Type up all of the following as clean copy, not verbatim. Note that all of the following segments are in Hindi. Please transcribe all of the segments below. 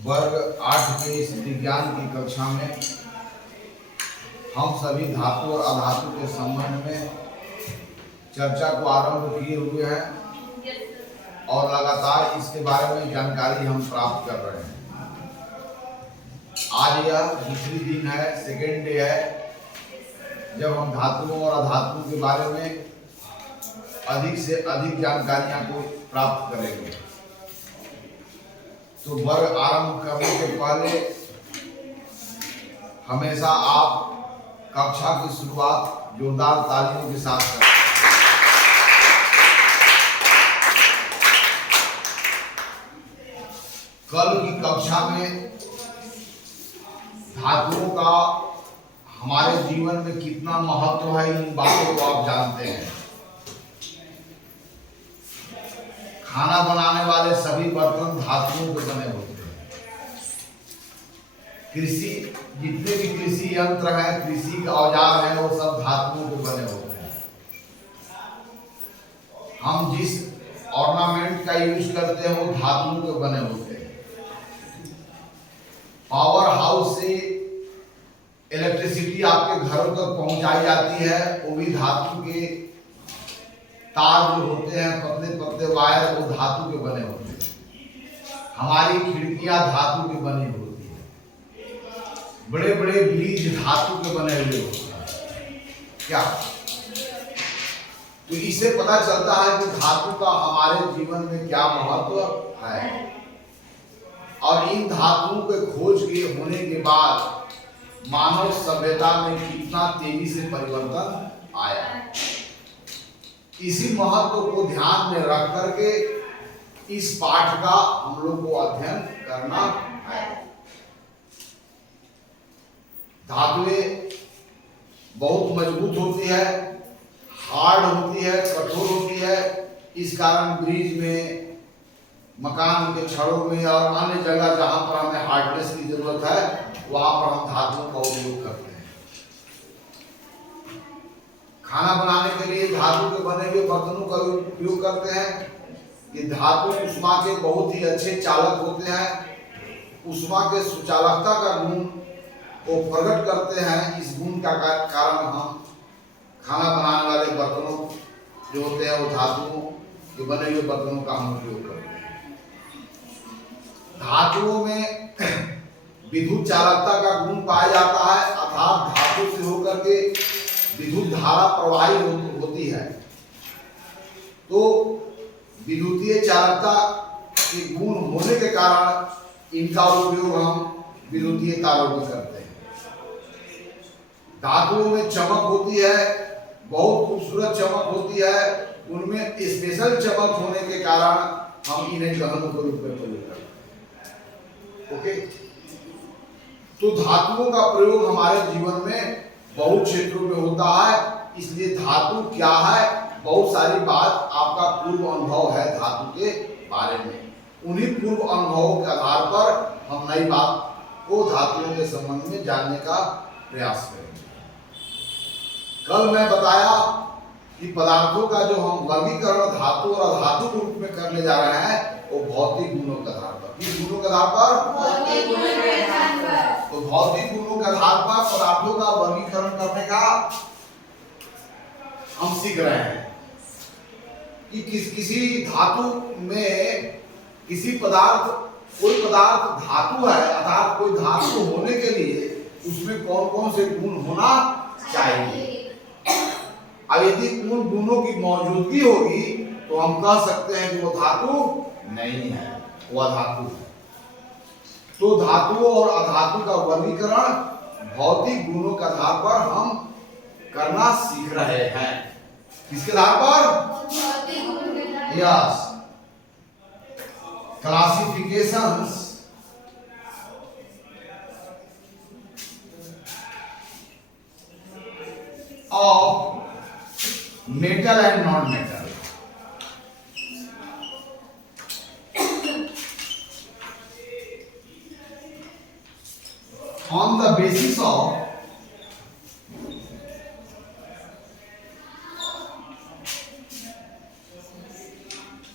वर्ग 8 के इस विज्ञान की कक्षा में हम सभी धातु और अधातु के संबंध में चर्चा को आरंभ किए हुए हैं और लगातार इसके बारे में जानकारी हम प्राप्त कर रहे हैं। आज यह दूसरी दिन है, सेकेंड डे है, जब हम धातुओं और अधातुओं के बारे में अधिक से अधिक जानकारियां को प्राप्त करेंगे। तो वर्ग आरंभ करने के पहले हमेशा आप कक्षा की शुरुआत जोरदार तालियों के साथ करें। कल की कक्षा में धातुओं का हमारे जीवन में कितना महत्व है, इन बातों को आप जानते हैं। खाना बनाने वाले सभी बर्तन धातुओं के बने होते हैं। कृषि, जितने भी कृषि यंत्र हैं, कृषि के औजार हैं, वो सब धातुओं के बने होते हैं। हम जिस ऑर्नामेंट का यूज करते हैं वो धातुओं के बने होते हैं। पावर हाउस से इलेक्ट्रिसिटी आपके घरों तक पहुंचाई जाती है, वो भी धातु के तार जो होते हैं, पतले पतले वायर, वो धातु के बने होते हैं। हमारी खिड़कियां धातु की बनी होती है। बड़े बड़े ब्रिज धातु के बने हुए होते हैं। क्या तो इससे पता चलता है कि धातु का हमारे जीवन में क्या महत्व है। और इन धातुओं के खोज के होने के बाद मानव सभ्यता में कितना तेजी से परिवर्तन आया। इसी महत्व को ध्यान में रख करके इस पाठ का हम लोग को अध्ययन करना है। धातुएं बहुत मजबूत होती है, हार्ड होती है, कठोर होती है। इस कारण ब्रिज में, मकान के छड़ों में और अन्य जगह जहां पर हमें हार्डनेस की जरूरत है, वहां पर हम धातुओं का उपयोग करते हैं। खाना बनाने के लिए धातु के बने हुए बर्तनों का उपयोग करते हैं। ये धातु उष्मा के बहुत ही अच्छे चालक होते हैं। उष्मा के सुचालकता का गुण को प्रकट करते हैं। इस गुण का कारण हम खाना बनाने वाले बर्तनों जो होते हैं वो धातुओं के बने हुए बर्तनों का हम उपयोग करते हैं। धातुओं में विद्युत चालकता का गुण पाया जाता है, अर्थात धातु से होकर के विद्युत धारा प्रवाहित होती है। तो विद्युतीय चालकता के गुण होने के कारण इनका उपयोग हम विद्युतीय तारों में करते हैं। धातुओं में चमक होती है, बहुत खूबसूरत चमक होती है। उनमें स्पेशल चमक होने के कारण हम इन्हें गहनों के रूप में प्रयोग करते हैं। ओके, तो धातुओं का प्रयोग हमारे जीवन में बहुत क्षेत्रों में होता है। इसलिए धातु क्या है, बहुत सारी बात आपका पूर्व अनुभव है धातु के बारे में। उन्हीं पूर्व अनुभवों के आधार पर हम नई बात को धातुओं के संबंध में जानने का प्रयास करेंगे। कल मैं बताया कि पदार्थों का जो हम वर्गीकरण धातु और अधातु के रूप में करने जा रहे हैं, वो भौतिक गुणों के आधार पर। किस गुणों के आधार पर? भौतिक गुणों के आधार पर। तो भौतिक गुणों के आधार पर पदार्थों का वर्गीकरण करने का हम सीख रहे हैं कि किसी धातु में कोई पदार्थ धातु है, अर्थात कोई धातु होने के लिए उसमें कौन कौन से गुण होना चाहिए। अब यदि उन गुणों की मौजूदगी होगी तो हम कह सकते हैं कि वो धातु नहीं है, वो अधातु है। तो धातुओं और अधातु का वर्गीकरण भौतिक गुणों के आधार पर हम करना सीख रहे हैं। किसके आधार पर? Yes, classifications of metal and non metal. On the basis of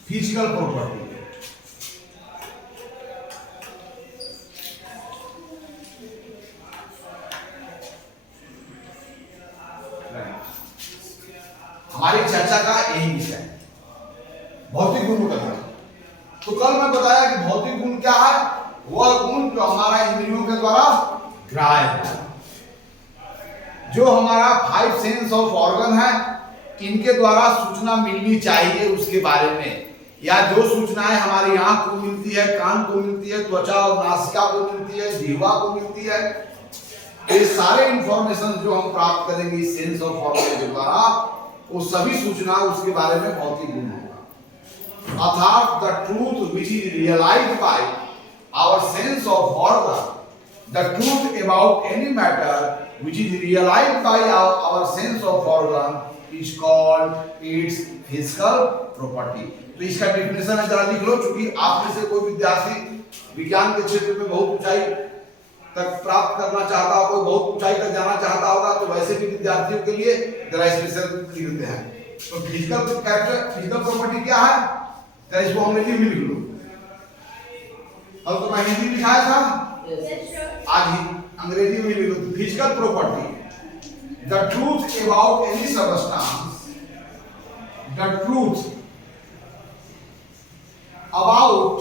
physical property, भौतिक गुणों का धर्म। तो कल मैं बताया कि भौतिक गुण क्या है, वह गुण जो हमारा इंद्रियों के द्वारा ग्राह्य है, जो हमारा 5 सेंस ऑफ ऑर्गन है, इनके द्वारा सूचना मिलनी चाहिए उसके बारे में, या जो सूचनाएं हमारी आंख को मिलती है, कान को मिलती है, त्वचा और नासिका को मिलती है, जीवा को मिलती है, ये सारे इंफॉर्मेशन जो हम प्राप्त करेंगे इस सेंस ऑफ ऑर्गन के द्वारा, वो सभी सूचना उसके बारे में भौतिक गुण होगा। अर्थात the truth which is realized by our sense of organ, the truth about any matter which is realized by our sense of organ is called its physical property। तो इसका डेफिनेशन है, जरा लिख लो, क्योंकि आप में से कोई विद्यार्थी विज्ञान के क्षेत्र में बहुत ऊंचाई तक प्राप्त करना चाहता हो, कोई बहुत ऊंचाई तक जाना चाहता होगा, तो वैसे भी विद्यार्थियों के लिए जरा स्पेशल लिखते हैं। तो फिजिकल कैरेक्टर, फिजिकल प्रॉपर्टी क्या है, जरा इसको अंग्रेजी में लिख लो। कल तो मैं हिंदी लिखाया था, आज ही अंग्रेजी में लिख लो। Physical property, the truth about any substance, the truth about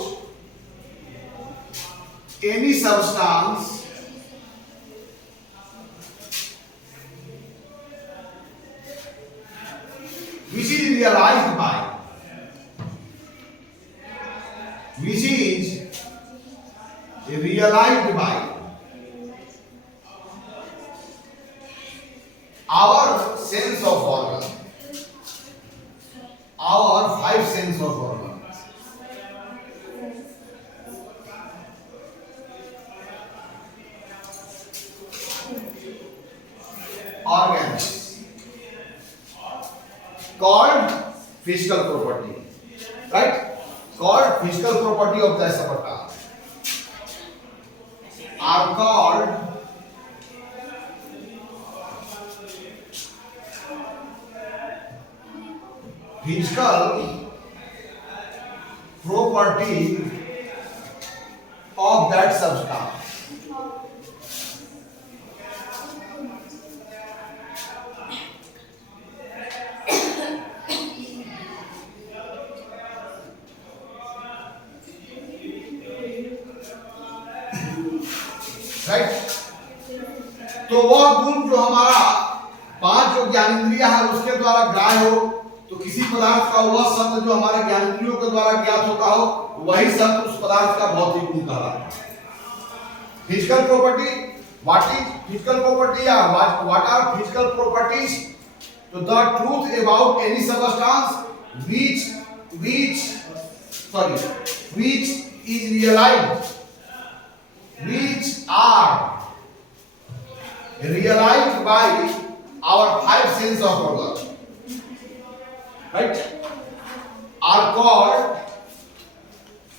any substance which is realized by, which is realized by our sense of organ, our 5 sense of organs, organs called physical property, right? Called physical property of the substance are called physical property of that substance। Right, तो वह गुण जो हमारा 5 जो ज्ञानेंद्रिय है उसके द्वारा ग्राह्य हो, तो किसी पदार्थ का वह शब्द जो हमारे ज्ञानेंद्रियों के द्वारा ज्ञात होता हो, वही शब्द उस पदार्थ का भौतिक गुण कहलाता है। Physical property, what is physical property या व्हाट आर फिजिकल प्रॉपर्टीज? तो the truth about any substance which is realized, which are realized by our 5 sense of organ, right, are called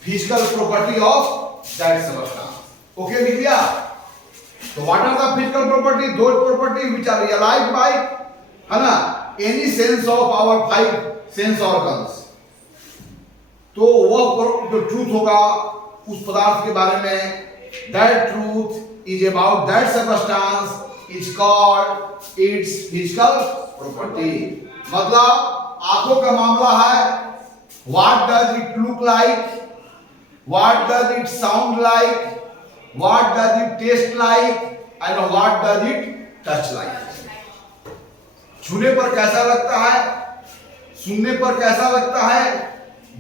physical property of that substance। okay, लिख लिया? तो what are the physical property? Those property which are realized by, है ना, any sense of our 5 sense organs। तो वह जो ट्रूथ होगा उस पदार्थ के बारे में, that truth is about that substance is called its physical property। मतलब आंखों का मामला है, what does it look like, what does it sound like, what does it taste like, and what does it touch like। छूने पर कैसा लगता है, सुनने पर कैसा लगता है,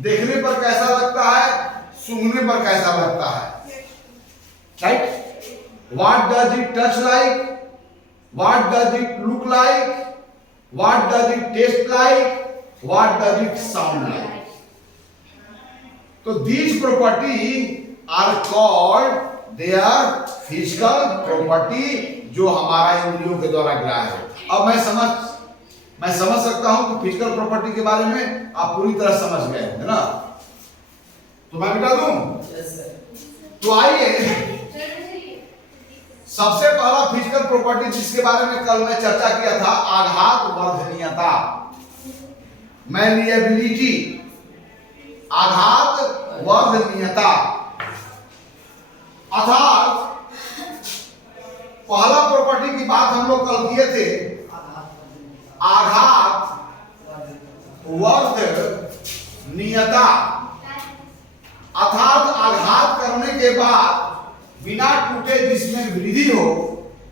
देखने पर कैसा लगता है, सूंघने पर कैसा लगता है, right? What does it touch like, what does it look like, what does it taste like, what does it sound like? So these property are called their physical property, जो हमारा इंद्रियों के द्वारा ग्राह्य है। अब मैं समझ सकता हूं कि फिजिकल प्रॉपर्टी के बारे में आप पूरी तरह समझ गए हैं ना, तो मैं बता दूं? yes, तो आइए सबसे पहला फिजिकल प्रॉपर्टी जिसके बारे में कल मैं चर्चा किया था, आघात वर्धनीयता, मैलिएबिलिटी, आघात वर्धनीयता। अर्थात पहला प्रॉपर्टी की बात हम लोग कल किए थे, आघात वर्धनीयता। नियता अर्थात आघात करने के बाद बिना टूटे जिसमें वृद्धि हो,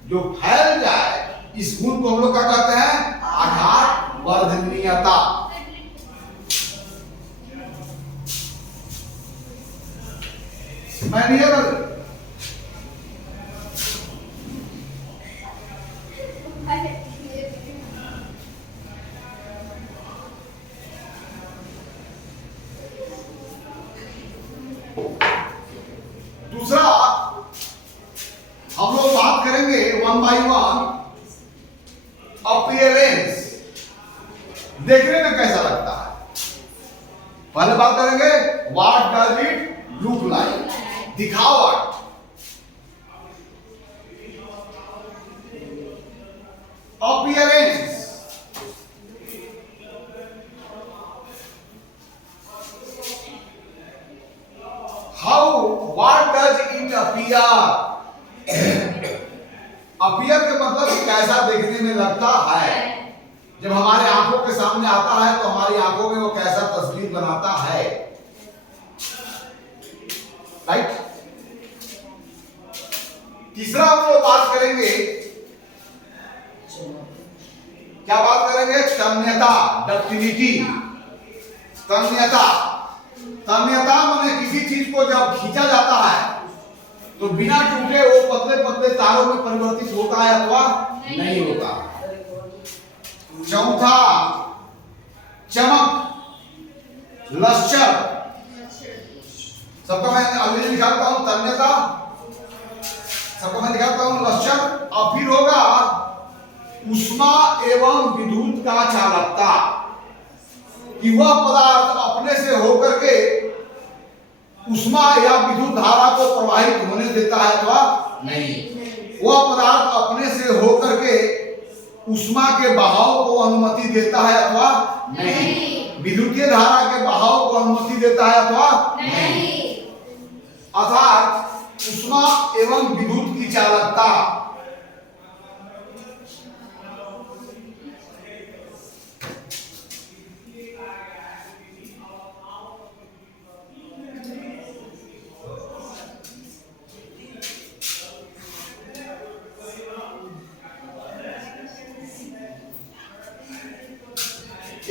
जो फैल जाए, इस गुण को हम लोग क्या कहते हैं? आघात वर्धनीयता। मैं नहीं बदल दूसरा हम लोग बात करेंगे वन बाय वन अपीयरेंस, देखने में कैसा लगता है। पहले बात करेंगे what does it look like, दिखावट। Appearance how, what does it appear. Appear के मतलब कैसा देखने में लगता है। जब हमारे आंखों के सामने आता है तो हमारी आंखों में वो कैसा तस्वीर बनाता है, राइट। तीसरा हम लोग बात करेंगे, क्या बात करेंगे? तन्यता, डक्टिलिटी। तन्यता, तन्यता माने किसी चीज को जब खींचा जाता है तो बिना टूटे वो पतले पतले तारों में परिवर्तित होता है अथवा नहीं होता। चौथा चमक, लश्चर। सबका मैं अंग्रेजी दिखाता हूं, तन्यता सबका मैं दिखाता हूं, लश्चर। और फिर होगा ऊष्मा एवं विद्युत का चालकता, कि वह पदार्थ अपने से होकर के ऊष्मा या विद्युत धारा को प्रवाहित होने देता है अथवा नहीं। वह पदार्थ अपने से होकर के ऊष्मा के बहाव को अनुमति देता है अथवा नहीं। विद्युतीय धारा के बहाव को अनुमति देता है अथवा नहीं। अर्थात ऊष्मा एवं विद्युत की चालकता।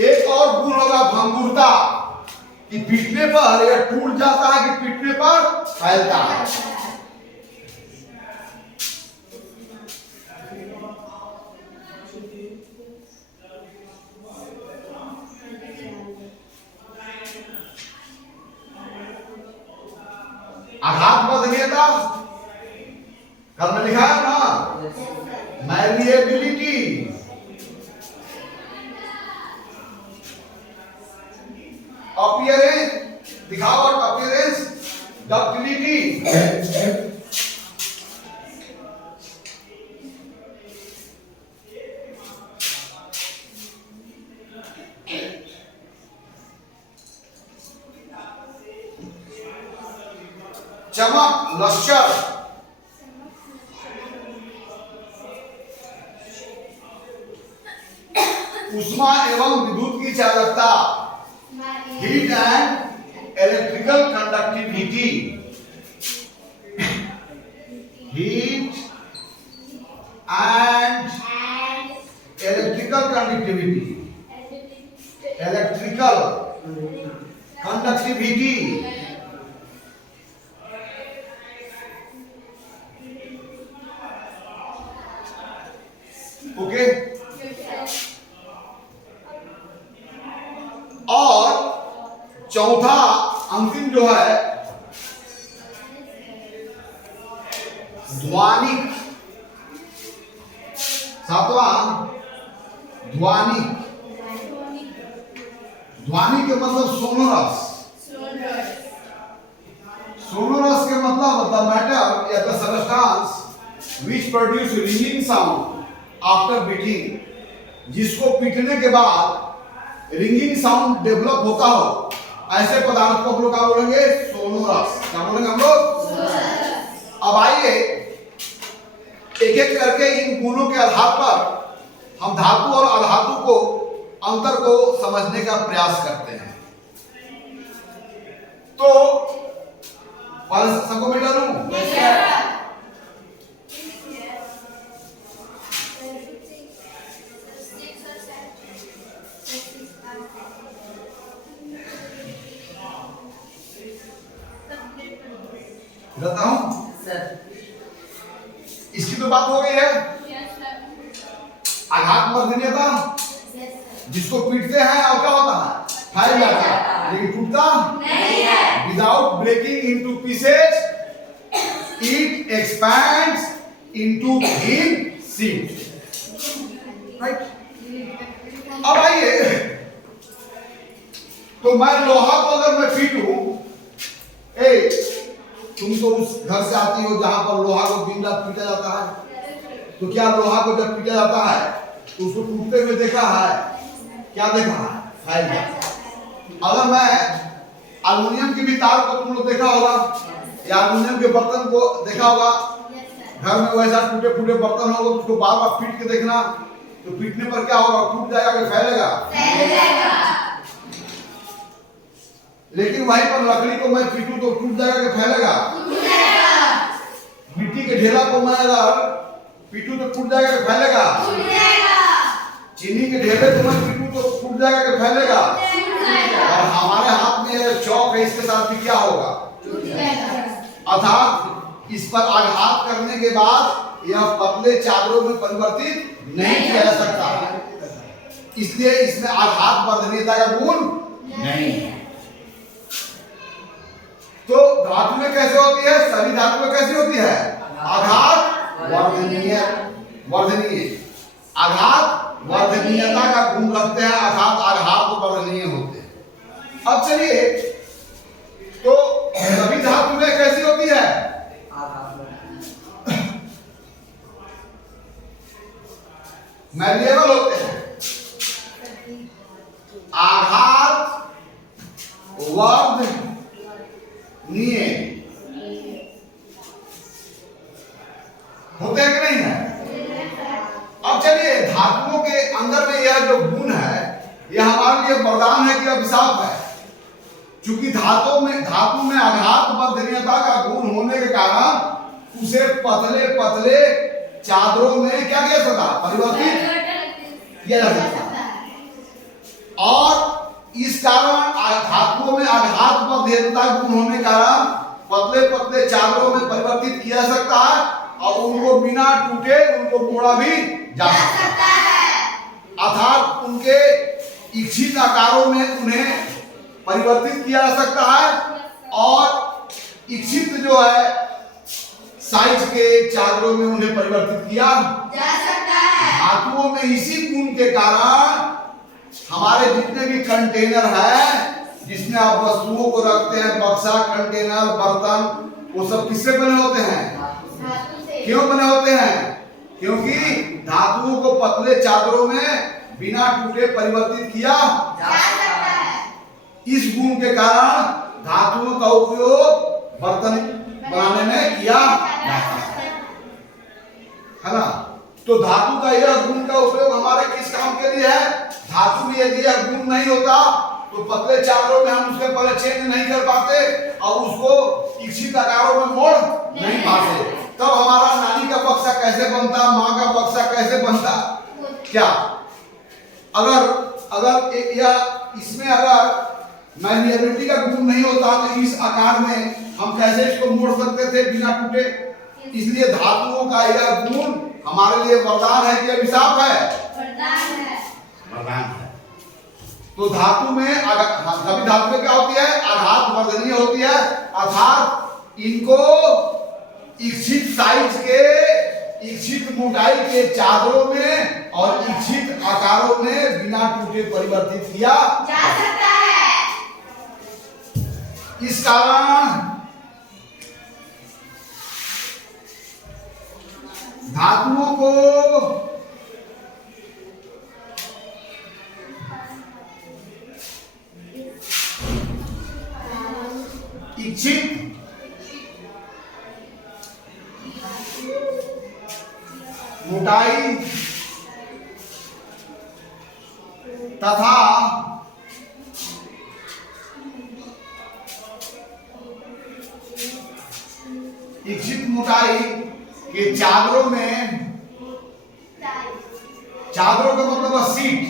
एक और गुण होगा भंगुरता, कि पीटने पर या टूट जाता है कि पीटने पर फैलता है। आघात वर्धनीयता, कल में लिखा है ना, मैलिएबिलिटी। अपीयरेंस, दिखावट, अपीयरेंस, डक्टिलिटी। चमक, लश्चर। ऊष्मा एवं विद्युत की चालकता, heat and electrical conductivity, heat and electrical conductivity, electrical conductivity। Okay, और चौथा अंतिम जो है ध्वनिक, सातवां ध्वनिक। ध्वनि के मतलब सोनोरस। सोनोरस के मतलब द मैटर या the substance which produce ringing sound after beating, जिसको पीटने के बाद रिंगिंग साउंड डेवलप होता हो, ऐसे पदार्थ को हम लोग क्या बोलेंगे? सोनोरस। क्या बोलेंगे हम लोग? अब आइए एक एक करके इन गुणों के आधार पर हम धातु और अधातु को अंतर को समझने का प्रयास करते हैं। तो पहले सबको मिटा लूं। बताता हूं इसकी तो बात हो गई है। आघात वर्धनीयता जिसको पीटते हैं और क्या होता है, फैल जाता है, लेकिन टूटता नहीं है। Without breaking into pieces it expands into thin sheets, right. अब आइए, तो मैं लोहा को अगर मैं पीटूं, तुम तो उस घर से आती हो जहां पर लोहा को दिन रात पीटा जाता है, तो क्या लोहा को जब पीटा जाता है तो उसको टूटते हुए देखा है? क्या देखा है? फैल जाता है। अगर मैं एल्युमिनियम की भी तार को तुम लोग देखा होगा, या एल्युमिनियम के बर्तन को देखा होगा, घर में वैसा टूटे फूटे बर्तन होगा, उसको बार बार पीट के देखना, तो पीटने पर क्या होगा? टूट जाएगा कि फैलेगा? लेकिन वहीं पर लकड़ी को मैं पीटूं तो टूट जाएगा कि फैलेगा? मिट्टी के ढेला को मैं अगर पीटूं तो टूट जाएगा कि फैलेगा? चीनी के ढेले को मैं पीटूं तो टूट जाएगा कि फैलेगा? और हमारे हाथ में चौक है, इसके साथ भी क्या होगा? अर्थात इस पर आघात करने के बाद यह पतले चादरों में परिवर्तित नहीं किया जा सकता, इसलिए इसमें आघात वर्धनीयता का गुण नहीं है। तो धातु में कैसे होती है? सभी धातु में कैसी होती है? आघात वर्धनीय। आघात वर्धनीयता का गुण रखते हैं, अर्थात आघात वर्धनीय होते हैं। अब चलिए, तो सभी धातु में कैसी होती है? मैलिएबल होते हैं। आघात वर्धनीय होते हैं कि नहीं है? अब चलिए, धातुओं के अंदर में यह जो गुण है, यह हमारे लिए वरदान है कि अभिशाप है। चूंकि धातु में आघात वर्धनीयता का गुण होने के कारण उसे पतले पतले चादरों में क्या किया जा सकता? परिवर्तित किया जा सकता। और इस कारण धातुओं में आघात वर्धनीयता गुण होने के कारण पतले पतले चादरों में परिवर्तित किया जा सकता है, और उनको बिना टूटे उनको मोड़ा भी जा सकता है। अर्थात उनके इच्छित आकारों में उन्हें परिवर्तित किया जा सकता है, और इच्छित जो है साइज के चादरों में उन्हें परिवर्तित किया जा सकता है। धातुओं में इसी गुण के कारण हमारे जितने भी कंटेनर है, जिसमें आप वस्तुओं को रखते हैं, बक्सा, कंटेनर, बर्तन, वो सब किससे बने होते हैं? क्यों बने होते हैं? क्योंकि धातुओं को पतले चादरों में बिना टूटे परिवर्तित किया जा सकता है। इस गुण के कारण धातुओं का उपयोग बर्तन बनाने में किया जाता है ना। तो धातु का यह गुण का उपयोग हमारे किस काम के लिए है? धातु में यदि यह गुण नहीं होता तो पतले चादरों में हम उसके पहले चेंज नहीं कर पाते और उसको इच्छित आकारों में मोड़ नहीं पाते। तब हमारा नानी का बक्सा कैसे बनता, माँ का बक्सा कैसे बनता? क्या अगर इसमें अगर मैन्युअलिटी का गुण नहीं होता तो इस आकार में हम कैसे इसको मोड़ सकते थे बिना टूटे? इसलिए धातुओं का यह गुण हमारे लिए वरदान है कि अभिशाप है? वरदान है। तो धातु में सभी धातु में क्या होती है? आघात वर्धनीय होती है, अर्थात इनको इच्छित साइज के, इच्छित मोटाई के चादरों में और इच्छित आकारों में बिना टूटे परिवर्तित किया जा सकता है। इस कारण धातुओं को इच्छित मोटाई तथा इच्छित मोटाई के चादरों में, चादरों का मतलब है सीट,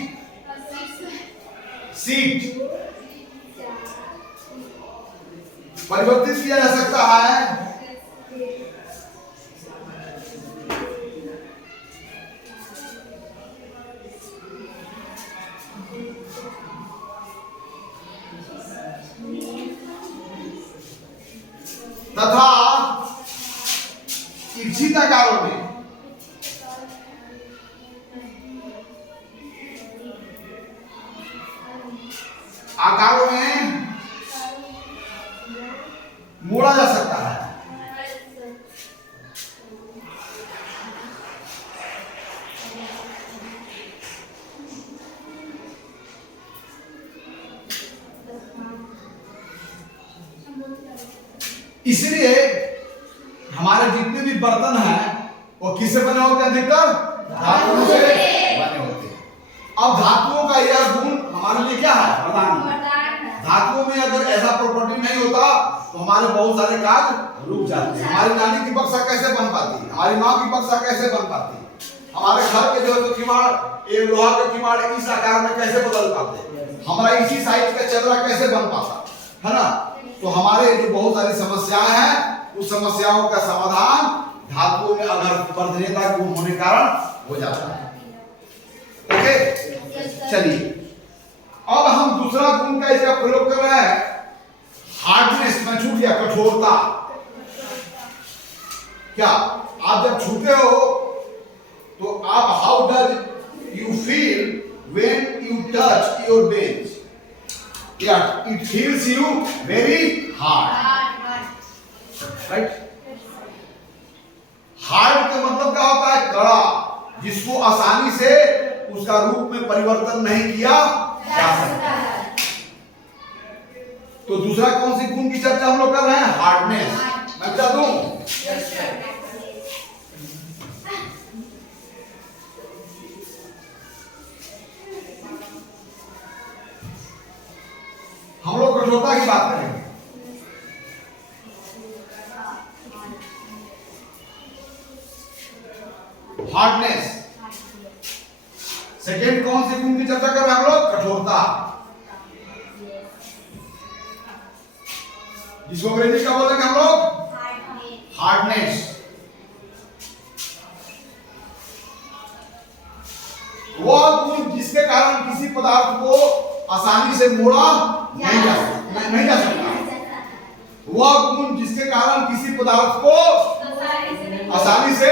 सीट परिवर्तित किया जा सकता है तथा इच्छित आकारों में, आकारों में मोड़ा जा सकता है। इसलिए हमारे जितने भी बर्तन हैं वो किससे बने होते हैं? अधिकतर धातुओं से बने होते हैं। अब धातुओं का यह गुण हमारे लिए क्या है? वरदान। धातुओं में अगर ऐसा प्रॉपर्टी नहीं होता तो हमारे बहुत सारे कार्य रुक जाते हैं। हमारी नानी की बक्सा कैसे बन पाती, हमारी माँ की बक्सा कैसे बन पाती, हमारे घर के जो है किवाड़, ये लोहा के किवाड़ इस आकार में कैसे बदल पाते, हमारा इसी साइज का चदरा कैसे बन पाता है ना। तो हमारे जो बहुत सारी समस्याएं हैं उस समस्याओं का समाधान धातुओं में अगर वर्धनीयता गुण होने कारण हो जाता है। ओके, चलिए अब हम दूसरा गुण का इसका प्रयोग कर रहे हैं, हार्डनेस में छूट गया, कठोरता। क्या आप जब छूते हो तो आप how does you feel when you touch your bench? Yeah, it feels you very hard, right? Hard का मतलब क्या होता है? कड़ा, जिसको आसानी से उसका रूप में परिवर्तन नहीं किया जा सकता है। तो दूसरा कौन सी गुण की चर्चा हम लोग कर रहे हैं? हार्डनेस। मैं बता दूं, हम लोग कठोरता की बात करेंगे। हार्डनेस। सेकेंड कौन सी गुण की चर्चा कर रहे हैं हम लोग? कठोरता, जिसको अंग्रेजी का बोलेंगे हम लोग हार्डनेस। वह गुण जिसके कारण किसी पदार्थ को आसानी से मोड़ा नहीं जा सकता। वह गुण जिसके कारण किसी पदार्थ को आसानी से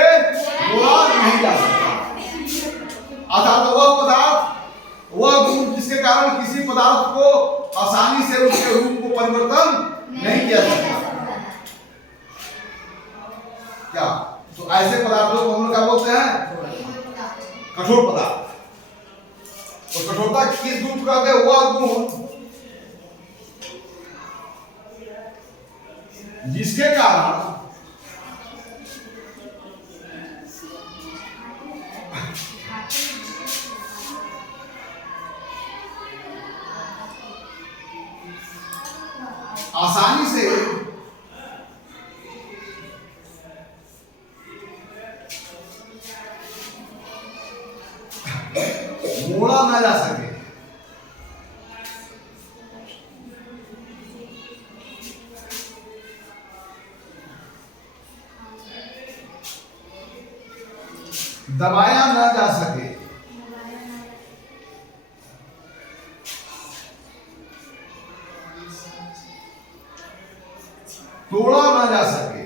मोड़ा नहीं जा सकता। अर्थात वह गुण जिसके कारण किसी पदार्थ को आसानी से उसके रूप को परिवर्तन नहीं किया जा सकता। क्या? तो ऐसे पदार्थों को हम लोग क्या बोलते हैं? कठोर पदार्थ। तो कठोरता किस गुण को कहते हैं? वह गुण जिसके कारण आसानी से मोड़ा ना जा सके। दबाया ना जा सके। तोड़ा ना जा सके।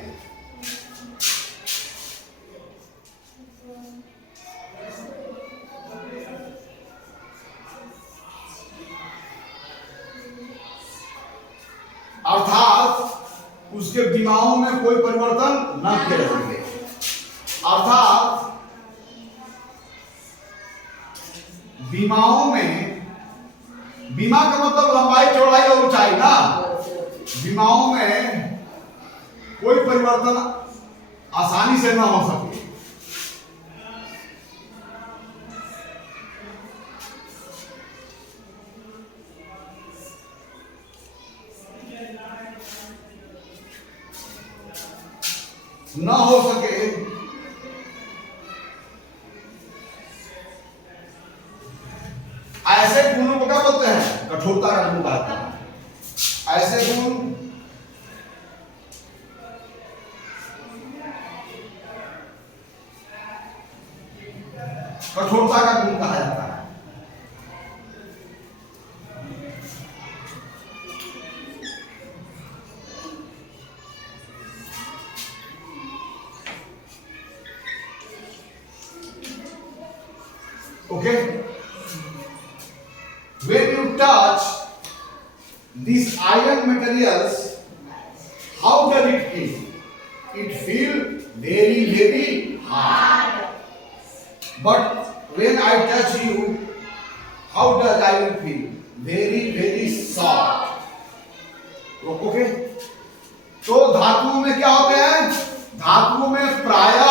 अर्थात उसके विमाओं में कोई परिवर्तन न किया जा सके। अर्थात विमाओं में, विमा का मतलब लंबाई, चौड़ाई और ऊंचाई ना। विमाओं में कोई परिवर्तन आसानी से ना हो सके। न हो सके, ऐसे गुणों को क्या बोलते हैं? कठोरता का गुण कहते हैं। ऐसे गुण कठोरता का गुण कहा जाता है। Okay? When you touch these iron materials, how does it feel? It feels very, very hard. But when I touch you, how does I will feel? Very, very soft. Okay? तो धातुओं में क्या होते हैं? धातुओं में प्रायः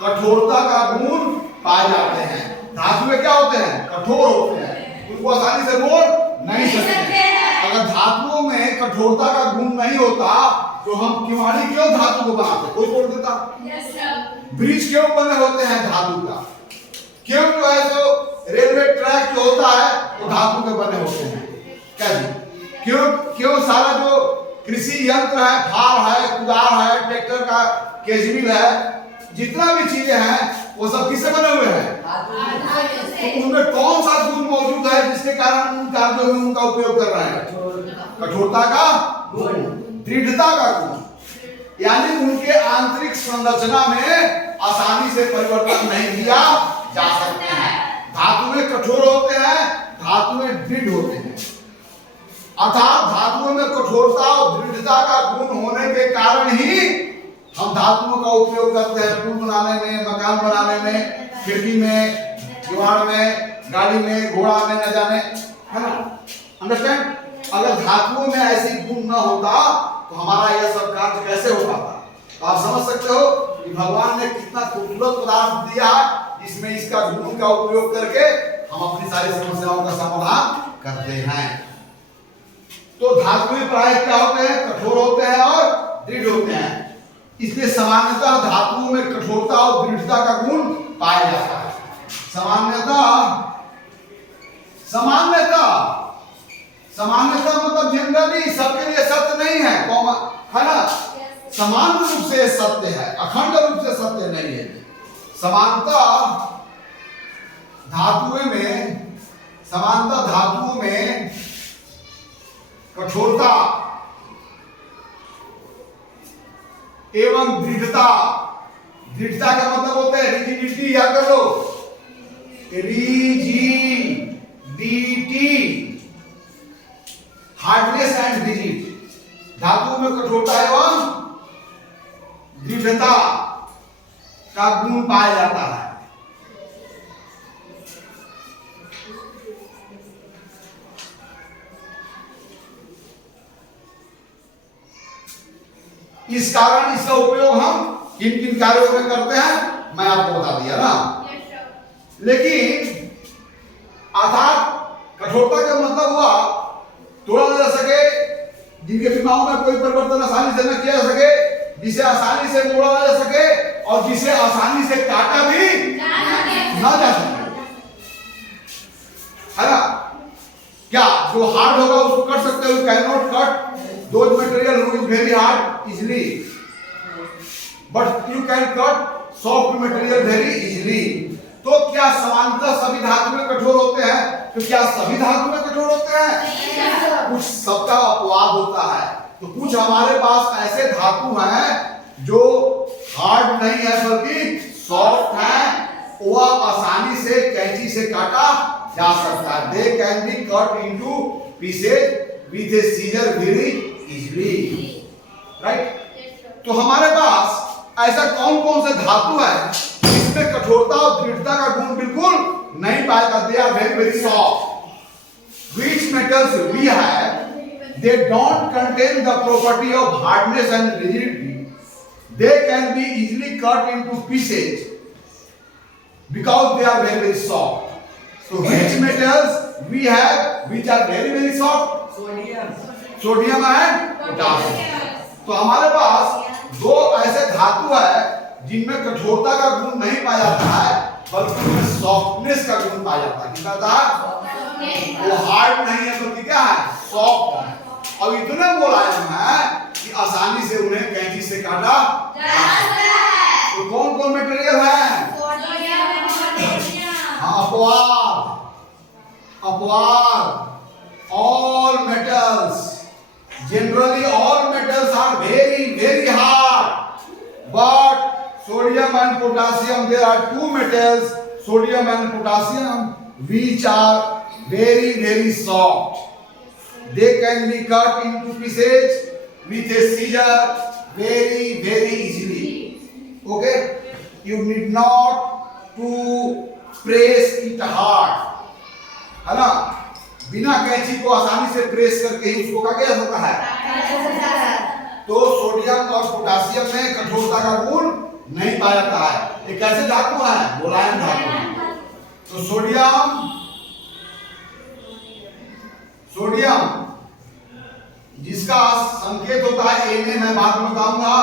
कठोरता का गुण पाए जाते हैं। धातु में क्या होते हैं? कठोर होते हैं, उनको आसानी से मोड़ नहीं सकते। अगर धातुओं में कठोरता का गुण नहीं होता तो हम किवाड़ी क्यों धातु को बनाते? कोई तोड़ देता। ब्रिज क्यों बने होते हैं धातु का? क्यों जो है तो रेलवे ट्रैक जो होता है वो धातु के बने होते हैं। क्या जी? क्यों सारा जो कृषि यंत्र है, फार है, कुदार है, ट्रैक्टर का केजविल है, जितना भी चीजें हैं वो सब किससे बने हुए हैं? तो उनमें कौन सा गुण मौजूद है जिसके कारण उन कार्यों में उनका उपयोग कर रहे हैं? कठोरता का गुण, दृढ़ता का गुण। यानी उनके आंतरिक संरचना में आसानी से परिवर्तन नहीं किया जा सकते हैं। धातुएं कठोर होते हैं, धातुएं दृढ़ होते हैं। अर्थात धातुओं में कठोरता और दृढ़ता का गुण होने के कारण ही हम धातुओं का उपयोग करते हैं पुल बनाने में, मकान बनाने में, खिड़की में, किवाड़ में, गाड़ी में, घोड़ा में, न जाने, है ना? अंडरस्टैंड? अगर धातुओं में ऐसी गुण न होता तो हमारा यह सब कार्य कैसे हो पाता? तो आप समझ सकते हो कि भगवान ने कितना खूबसूरत पदार्थ दिया है जिसमें इसका गुण का उपयोग करके हम अपनी सारी समस्याओं का समाधान करते हैं। तो धातुएं प्राय क्या होते हैं? कठोर होते हैं और दृढ़ होते हैं। इसलिए सामान्यतः धातुओं में कठोरता और दृढ़ता का गुण पाया जाता है। सामान्यतः मतलब जनरली सबके लिए सत्य नहीं है, है ना? समान रूप से सत्य है, अखंड रूप से सत्य नहीं है। समानता धातुओं में कठोरता एवं दृढ़ता का मतलब होता है रिजिडिटी। याद कर लो, रिजिडिटी, हार्डनेस एंड रिजिड। धातुओं में कठोरता एवं दृढ़ता का गुण पाया जाता है। इस कारण इसका उपयोग हम किन किन कार्यों में करते हैं मैं आपको बता दिया ना। लेकिन अर्थात कठोरता का मतलब हुआ तोड़ा न जा सके, जिनके दिमाग में कोई परिवर्तन आसानी से न किया जा सके, जिसे आसानी से मोड़ा न जा सके और जिसे आसानी से काटा भी न जा सके, है ना? क्या जो हार्ड होगा उसको कट सकते हो? Can not cut those material who is very hard easily, but you can cut soft material very easily. तो क्या समानतः सभी धातु में कठोर होते हैं? तो क्या सभी धातु में कठोर होते हैं? कुछ सबका अपवाद होता है। तो कुछ हमारे पास ऐसे धातु हैं जो हार्ड नहीं है बल्कि सॉफ्ट है, वह आसानी से कैंची से काटा जा सकता है। They can be cut into pieces with a scissor very easily, right? तो हमारे पास ऐसा कौन कौन से धातु है जिसमें कठोरता और दृढ़ता का गुण बिल्कुल नहीं पाएगा? They are very very soft. Which metals we have, they don't contain the property of hardness and rigidity. They can be easily cut into pieces because they are very very soft. So which metals we have which are very very soft? Sodium and potassium. तो हमारे पास दो ऐसे धातु है जिनमें कठोरता का गुण नहीं पाया जाता है, बल्कि उनमें सॉफ्टनेस का गुण पाया जाता है। कितना था? वो हार्ड नहीं है बल्कि क्या है? सॉफ्ट है। अब इतने मुलायम है कि आसानी से उन्हें कैंची से काटा जा सकता है। तो कौन कौन मटेरियल है? अपवाद, all metals, generally all metals are very hard, but sodium and potassium, there are two metals, sodium and potassium, which are very soft. They can be cut into pieces with a scissor very easily. Okay, you need not to press it hard, है ना? बिना कैंची को आसानी से प्रेस करके ही उसको क्या किया जाता है? तो सोडियम और पोटेशियम में कठोरता का गुण नहीं पाया जाता है। ये कैसे धातु है? मुलायम धातु। तो सोडियम जिसका संकेत होता है Na, मैं बाद में बताऊंगा,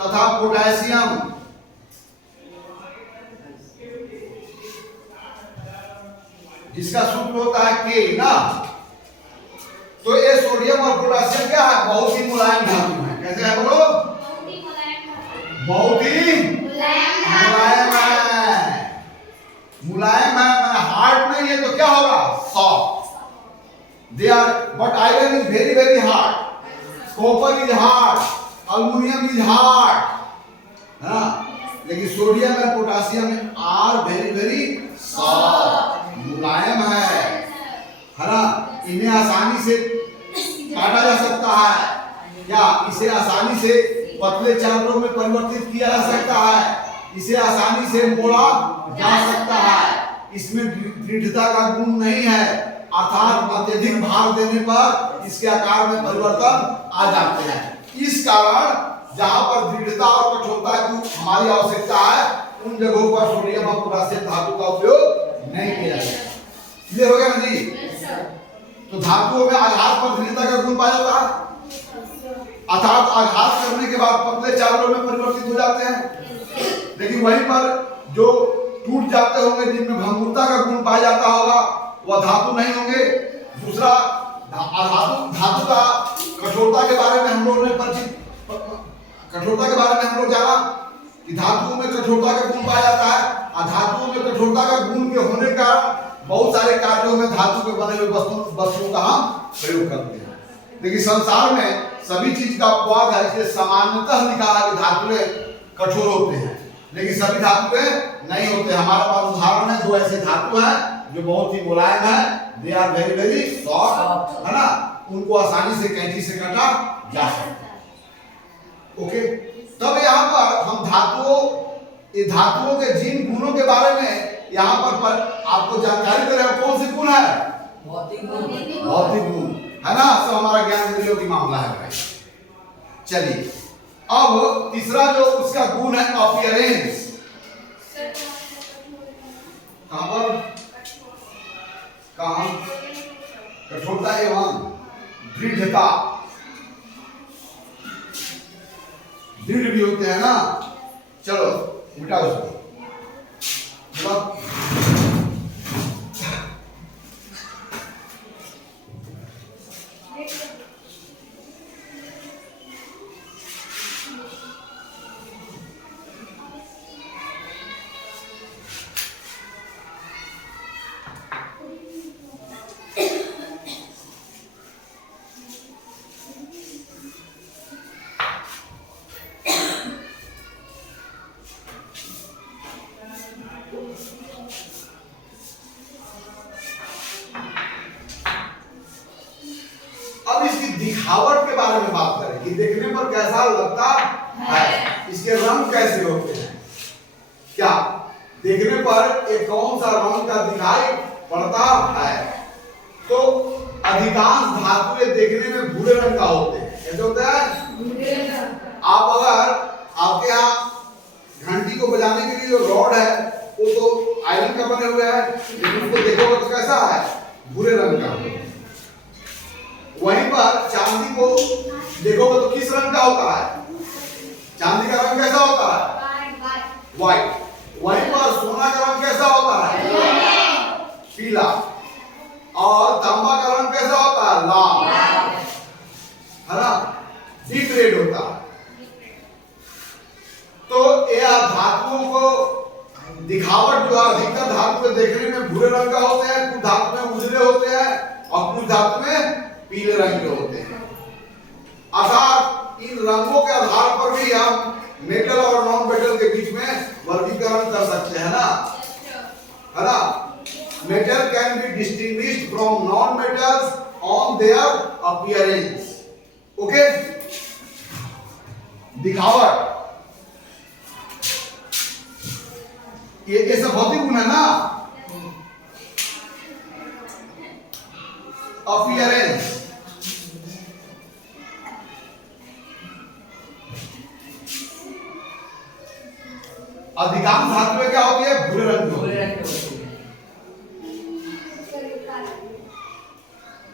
तथा पोटेशियम जिसका सूत्र होता है K ना। तो ये सोडियम और पोटेशियम क्या है? बहुत ही मुलायम धातु है। कैसे है बोलो? बहुत ही मुलायम है। मुलायम है माने हार्ड नहीं है, तो क्या होगा? Soft. They are, but iron is very hard, copper is hard, aluminium is hard, है ना? लेकिन सोडियम और पोटेशियम आर very सॉफ्ट, मुलायम है ना? इन्हें आसानी से काटा जा सकता है, या इसे आसानी से पतले चावलों में परिवर्तित किया जा सकता है, इसे आसानी से मोड़ा जा सकता है। इसमें दृढ़ता का गुण नहीं है, अर्थात अत्यधिक भार देने पर इसके आकार में परिवर्तन आ जाते हैं। इस कारण जहां पर दृढ़ता और कठोरता की हमारी आवश्यकता है, उन जगहों पर सोडियम और पोटेशियम धातु का उपयोग नहीं किया जाता। क्लियर हो गया ना जी? तो धातुओं में आघात पर दृढ़ता का गुण पाया जाता है, अर्थात आघात करने के बाद पतले चावलों में परिवर्तित हो जाते हैं। लेकिन वहीं पर जो टूट जाते होंगे, जिनमें भंगुरता का गुण पाया जाता होगा, वह धातु नहीं होंगे। दूसरा, धातु का कठोरता के बारे में हम लोगों ने कठोरता के बारे में हम लोग जाना कि धातुओं में कठोरता का गुण पाया जाता है, और धातुओं में कठोरता का गुण के होने का बहुत सारे कार्यों में धातु के बने हुए वस्तुओं का हम प्रयोग करते हैं। लेकिन संसार में सभी चीज का अपवाद है, इसलिए सामान्यतः लिखा है कि धातुएं कठोर होते हैं, लेकिन सभी धातुएं नहीं होते। हमारे पास उदाहरण है, दो ऐसे धातु हैं जो बहुत ही मुलायम है, दे आर very सॉफ्ट, है ना? उनको आसानी से कैंची से काटा जा सकता है। ओके, तब यहाँ पर हम धातुओं के जिन गुणों के बारे में यहाँ पर आपको जानकारी दे रहे हैं। कौन से गुण है? भौतिक गुण, है ना? सब हमारा ज्ञान इंद्रियों की मामला है भाई। चलिए, अब तीसरा जो उसका गुण है अपीयरेंस। कहां? कठोरता एवं दृढ़ता। दृढ़ भी होते हैं ना। चलो मिटा उसको। दिखावट के बारे में बात करें कि देखने पर कैसा लगता है, इसके रंग कैसे होते हैं। क्या देखने पर एक कौन सा रंग का दिखाई पड़ता है? तो अधिकांश धातुएं देखने में भूरे रंग का होते हैं। कैसे होता है? आप अगर आपके यहाँ घंटी को बजाने के लिए जो रॉड है वो तो आयरन का बने हुए है, लेकिन उसको देखोगे तो कैसा है? भूरे रंग का। वहीं पर चांदी को देखोगे तो किस रंग का होता है? व्हाइट। वहीं पर सोना का रंग कैसा होता है? पीला। और तांबा का रंग कैसा होता है? लाल, है ना, डीप रेड होता है। तो यह धातुओं को दिखावट जो है, अधिकतर धातु देखने में भूरे रंग का होते हैं, कुछ धातु में उजले होते हैं और कुछ धातु में पीले रंग के होते हैं। अर्थात इन रंगों के आधार पर भी हम मेटल और नॉन मेटल के बीच में वर्गीकरण कर सकते हैं ना, है ना। Metal can be distinguished from non metals on their appearance. Okay, दिखावट, ये सब भौतिक गुण है ना। अपीयरेंस, अधिकांश धातुएं क्या होती है? भूरे रंग की होती है।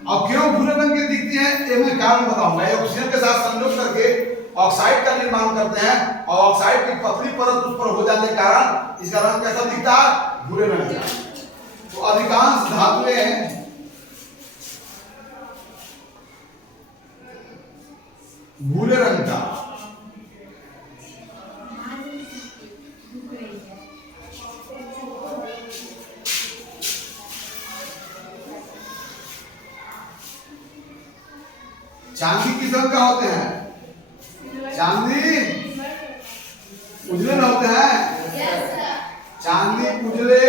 अब क्यों भूरे रंग की दिखती है, ये मैं कारण बताऊंगा। ये ऑक्सीजन के साथ संयोग करके ऑक्साइड का निर्माण करते हैं और ऑक्साइड की पतली परत उस पर हो जाने के कारण इसका रंग कैसा दिखता है? भूरे रंग का। तो अधिकांश धातुएं भूरे रंग का। चांदी किस रंग का होते हैं? चांदी उजले होते हैं। चांदी उजले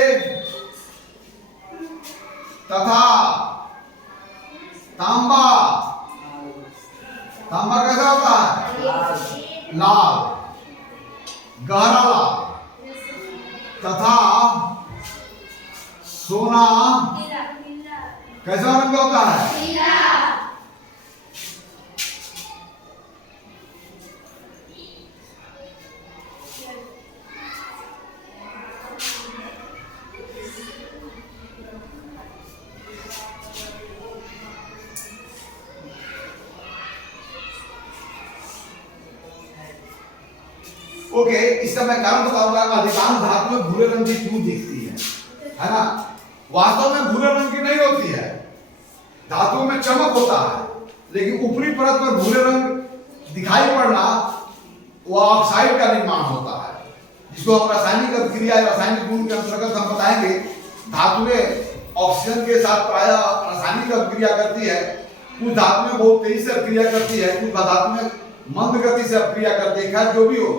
तथा तांबा, तांबा कैसा होता है? लाल, गहरा लाल। तथा सोना कैसा रंग होता है? ओके, इसका मैं कारण बताऊंगा। अधिकांश धातुएं भूरे रंग की क्यों दिखती है ना। वास्तव में भूरे रंग की नहीं होती है, धातुओं में चमक होता है, लेकिन ऊपरी परत पर भूरे रंग दिखाई पड़ना वो ऑक्साइड का निर्माण होता है, जिसको हम रासायनिक अभिक्रिया, रासायनिक गुण के अंतर्गत हम बताएंगे। धातुएं ऑक्सीजन के साथ प्राय रासायनिक अभिक्रिया करती है। कुछ धातुएं बहुत तेजी से अभिक्रिया करती है, कुछ धातुएं मंद गति से अभिक्रिया करती है। जो भी हो,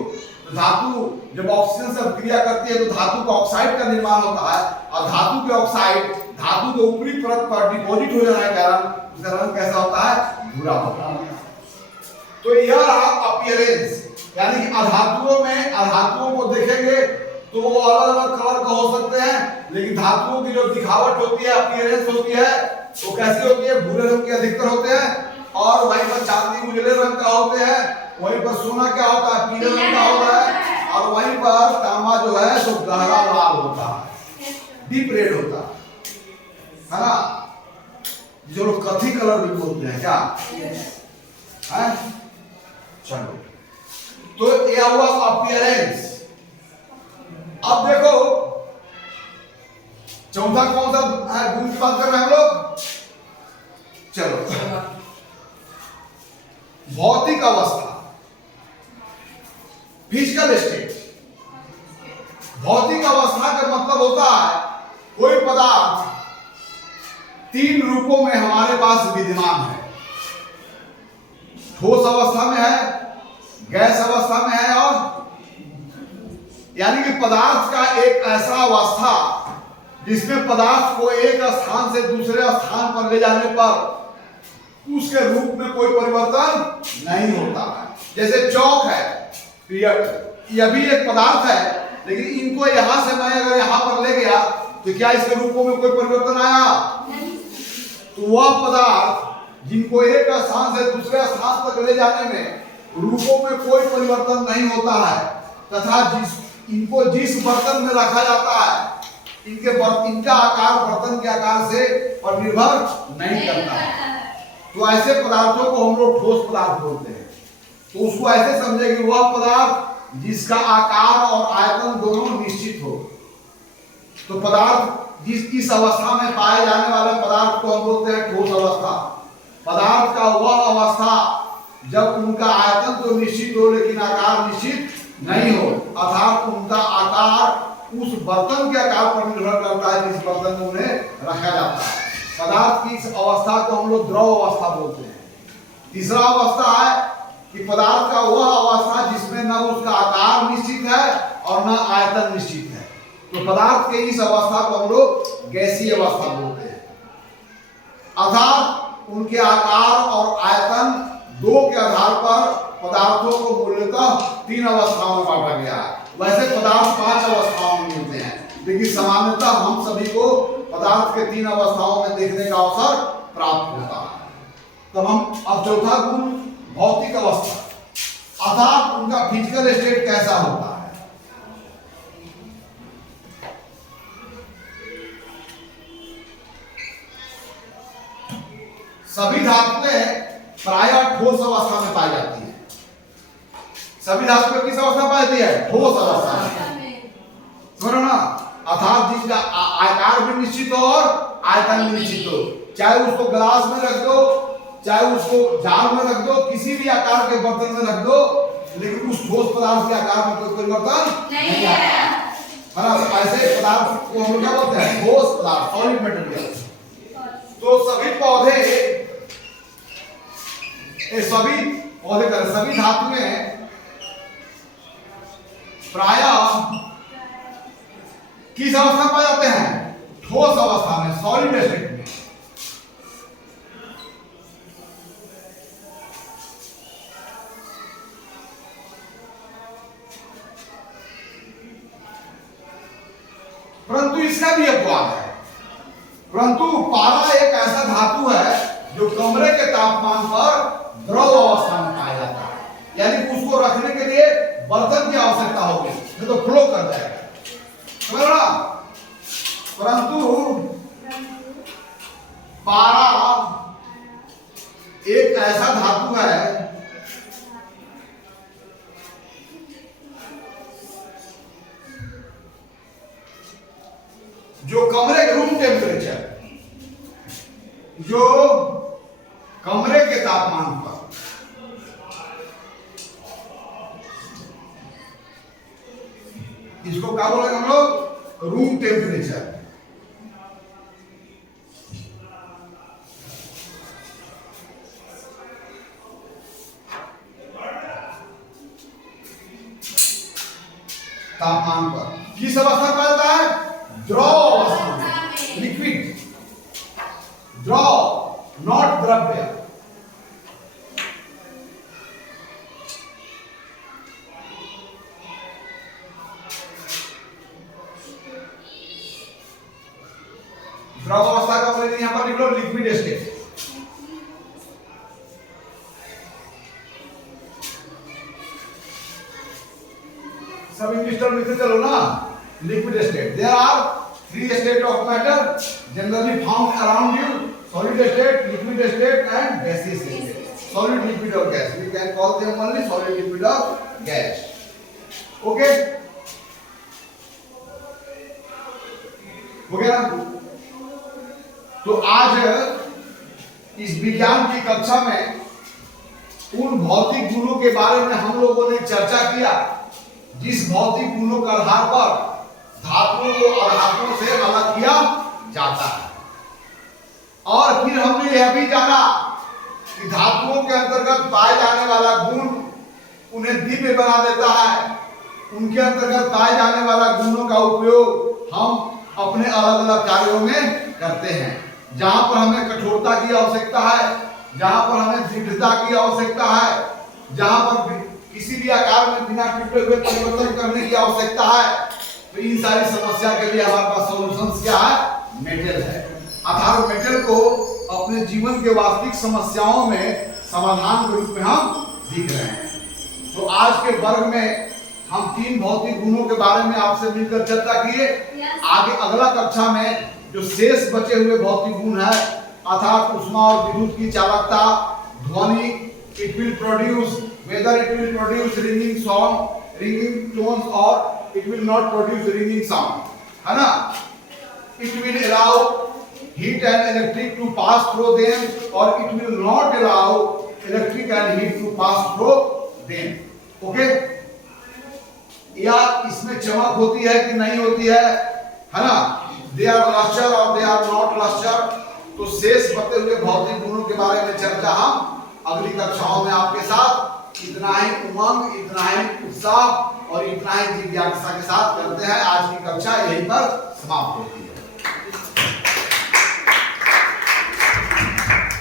धातु जब ऑक्सीजन से अभिक्रिया करती है तो धातु का ऑक्साइड का निर्माण होता है और धातु के ऑक्साइड धातु के ऊपरी परत पर डिपॉजिट हो जाने के कारण उसका रंग कैसा होता है? भूरा होता है। तो यह रहा अपीयरेंस, यानी कि अधातुओं को देखेंगे तो वो अलग अलग कलर का हो सकते हैं, लेकिन धातुओं की जो दिखावट होती है, अपीयरेंस होती है, वो कैसी होती है? भूरे रंग के अधिकतर होते हैं। और वहीं पर चांदी उजले रंग का होते हैं, वहीं पर सोना क्या होता है? पीले रंग का होता है। और वहीं पर तांबा जो है तो गहरा लाल होता है, डीप रेड होता है ना, जो लोग कथी कलर भी बोलते हैं क्या है। चलो, तो ये हुआ अपीयरेंस। अब देखो चौथा कौन सा गुण की बात कर रहे हैं हम लोग? चलो, भौतिक अवस्था, फिजिकल स्टेट। भौतिक अवस्था का मतलब होता है कोई पदार्थ तीन रूपों में हमारे पास विद्यमान है। ठोस अवस्था में है, गैस अवस्था में है, और यानी कि पदार्थ का एक ऐसा अवस्था जिसमें पदार्थ को एक स्थान से दूसरे स्थान पर ले जाने पर उसके रूप में कोई परिवर्तन नहीं होता है। जैसे चौक है, यह भी एक पदार्थ है, लेकिन इनको यहां से मैं अगर यहां पर ले गया तो क्या इसके रूपों में कोई परिवर्तन आया? तो वह पदार्थ जिनको एक स्थान से दूसरे स्थान तक ले जाने में रूपों में कोई परिवर्तन नहीं होता है, तथा इनको जिस बर्तन में रखा जाता है इनका आकार बर्तन के आकार से पर निर्भर नहीं करता है। तो ऐसे पदार्थों को हम लोग ठोस पदार्थ बोलते हैं। तो उसको ऐसे समझे कि वह पदार्थ जिसका आकार और आयतन दोनों निश्चित हो। तो पदार्थ इस अवस्था में पाए जाने वाले पदार्थ को हम बोलते हैं ठोस अवस्था। पदार्थ का वह अवस्था जब उनका आयतन तो निश्चित हो लेकिन आकार निश्चित नहीं हो, अर्थात उनका आकार उस बर्तन के आकार पर निर्भर करता है जिस बर्तन में उन्हें रखा जाता है। पदार्थ की इस अवस्था को हम लोग द्रव अवस्था बोलते हैं। तीसरा अवस्था है कि पदार्थ का वह अवस्था जिसमें न उसका आकार निश्चित है और न आयतन निश्चित है। तो पदार्थ के इस अवस्था को हम लोग गैसीय अवस्था बोलते हैं। अर्थात उनके आकार और आयतन दो के आधार पर पदार्थों को मूलतः तीन अवस्थाओं में बांटा गया है। वैसे पदार्थ 5 अवस्थाओं में मिलते हैं, लेकिन सामान्यतः हम सभी को पदार्थ के 3 अवस्थाओं में देखने का अवसर प्राप्त होता है। तब हम अब चौथा गुण भौतिक अवस्था, अर्थात उनका फिजिकल स्टेट कैसा होता है। सभी धातुएं प्रायः ठोस अवस्था में पाई जाती है। सभी धातुएं किस अवस्था में पाई जाती है? ठोस अवस्था में। समझो ना, अर्थात जिसका आकार भी निश्चित हो और आयतन भी निश्चित हो। चाहे उसको ग्लास में रख दो, चाहे उसको जार में रख दो, किसी भी आकार के बर्तन में रख दो, लेकिन उस ठोस पदार्थ के आकार में कोई परिवर्तन नहीं है। ऐसे पदार्थ को हम क्या बोलते हैं? ठोस पदार्थ, सॉलिड मटेरियल। तो सभी पौधे सभी धातुएं प्रायः किस अवस्था में पाए जाते हैं? ठोस अवस्था में, सॉलिड स्टेट में। परंतु इसका भी अपवाद है। परंतु पारा एक ऐसा धातु है जो कमरे के तापमान पर द्रव अवस्था में पाया जाता है, यानी कि उसको रखने के लिए बर्तन की आवश्यकता होगी, नहीं तो फ्लो कर जाएगा। समझ रहा? परंतु पारा एक ऐसा धातु है जो कमरे रूम टेम्परेचर, जो कमरे के तापमान पर इसको क्या बोलेंगे हम लोग? Room temperature. तापमान पर किस अवस्था पर आता है? द्रव अवस्था में, लिक्विड, द्रव, नॉट द्रव्य। द्रव अवस्था का मतलब यहां पर लिख लो लिक्विड स्टेट। सब इंग्लिश टर्म लिखते चलो ना। Liquid state, there are 3 state of matter generally found around you: solid state, liquid state and gaseous state. Solid, liquid or gas, we can call them only solid, liquid or gas. Okay, हो गया ना? तो आज इस विज्ञान की कक्षा में उन भौतिक गुणों के बारे में हम लोगों ने चर्चा किया जिस भौतिक गुणों के आधार पर धातुओं को अधातुओं से अलग किया जाता है। और फिर हमने यह भी जाना कि धातुओं के अंतर्गत पाए जाने वाला गुण उन्हें दिव्य बना देता है। उनके अंतर्गत पाए जाने वाला गुणों का उपयोग हम अपने अलग अलग कार्यों में करते हैं। जहां पर हमें कठोरता की आवश्यकता है, जहां पर हमें दृढ़ता की आवश्यकता है, जहां पर किसी भी आकार में बिना टूटे हुए परिवर्तन करने की आवश्यकता है, तो इन सारी समस्या के लिए हमारे पास सॉल्यूशंस क्या है? मेटल है। अर्थात मेटल को अपने जीवन के वास्तविक समस्याओं में समाधान के रूप में हम दिख रहे हैं। तो आज के वर्ग में हम 3 भौतिक गुणों के बारे में आपसे मिलकर चर्चा किए। आगे अगला कक्षा में जो शेष बचे हुए भौतिक गुण है, अर्थात ऊष्मा और विद्युत की चालकता, ध्वनि, it will produce, whether it will produce ringing sound, ringing tones or it will not produce ringing sound, है ना? It will allow heat and electric to pass through them or it will not allow electric and heat to pass through them. Okay? या इसमें चमक होती है कि नहीं होती है ना? They are luster or they are not luster. तो शेष बते हुए भौतिक गुणों के बारे में चर्चा हम अगली कक्षाओं में आपके साथ इतना ही उमंग, इतना ही उत्साह और इतना ही जिज्ञासा के साथ करते हैं। आज की कक्षा यहीं पर समाप्त होती है।